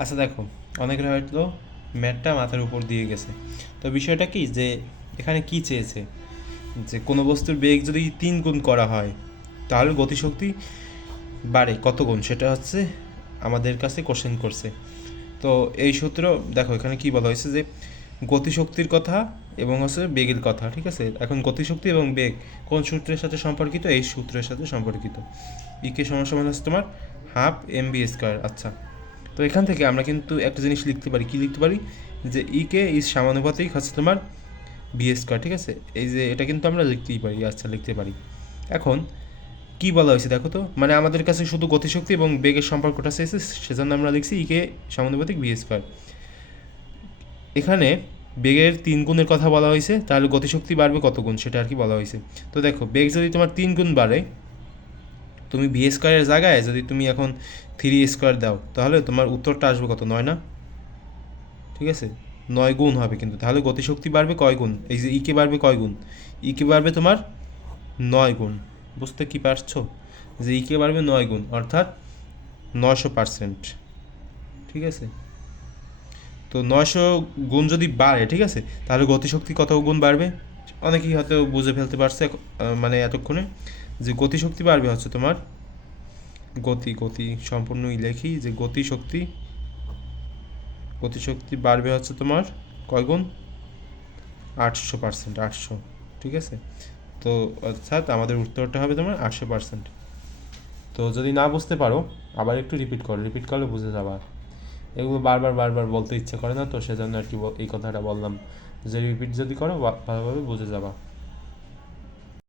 আচ্ছা দেখো, অনেকের হয়তো ম্যাটটা মাথার উপর দিয়ে গেছে। তো বিষয়টা কি যে এখানে কি চেয়েছে, যে কোনো বস্তুর বেগ যদি 3 গুণ করা হয় তাহলে গতিশক্তি বাড়ে কত গুণ, সেটা হচ্ছে আমাদের কাছে কোশ্চেন করছে। তো এই সূত্র দেখো এখানে কি বলা হয়েছে যে গতিশক্তির কথা এবং হচ্ছে বেগের কথা, ঠিক আছে। এখন গতিশক্তি এবং বেগ কোন সূত্রের সাথে সম্পর্কিত? এই সূত্রের সাথে সম্পর্কিত। ইকে সমান সমান হচ্ছে তোমার হাফ এম বি স্কোয়ার। আচ্ছা, তো এখান থেকে আমরা কিন্তু একটা জিনিস লিখতে পারি, কি লিখতে পারি, যে ইকে ইজ সমানুপাতিক হচ্ছে তোমার বি স্কোয়ার, ঠিক আছে। এই যে এটা কিন্তু আমরা লিখতেই পারি। আচ্ছা, লিখতে পারি। এখন কি বলা হয়েছে দেখো তো, মানে আমাদের কাছে শুধু গতিশক্তি এবং বেগের সম্পর্কটা চেয়েছে, সেজন্য আমরা লিখছি ইকে সমানুপাতিক বি স্কোয়ার। এখানে বেগের 3 গুণের কথা বলা হয়েছে, তাহলে গতিশক্তি বাড়বে কত গুণ সেটা আর কি বলা হয়েছে। তো দেখো, বেগ যদি তোমার 3 গুণ বাড়ে, তুমি বি স্কোয়ারের জায়গায় যদি তুমি এখন 3 স্কোয়ার দাও, তাহলে তোমার উত্তরটা আসবে কত? 9 না? ঠিক আছে, 9 গুণ হবে কিন্তু। তাহলে গতিশক্তি বাড়বে কয় গুণ? এই যে ইকে বাড়বে কয় গুণ? ইকে বাড়বে তোমার 9 গুণ। বুঝতে কি পারছো? যে ইকে বাড়বে 9 গুণ, অর্থাৎ 900%। ঠিক আছে, তো 900 গুণ যদি বাড়ে, ঠিক আছে, তাহলে গতিশক্তি কত গুণ বাড়বে? অনেকেই হয়তো বুঝে ফেলতে পারছে মানে এতক্ষণে, যে গতিশক্তি বাড়বে হচ্ছে তোমার গতি গতি সম্পূর্ণই লেখি, যে গতিশক্তি বাড়বে হচ্ছে তোমার কয় গুণ? 800%, 800। ঠিক আছে, তো অর্থাৎ আমাদের উত্তরটা হবে তোমার 800%। তো যদি না বুঝতে পারো, আবার একটু রিপিট করো, রিপিট করলে বুঝে যাবা। এগুলো বারবার বারবার বলতে ইচ্ছে করে না, তো সেজন্য আর কি এই কথাটা বললাম, যে রিপিট যদি করো ভালোভাবে বুঝে যাবা।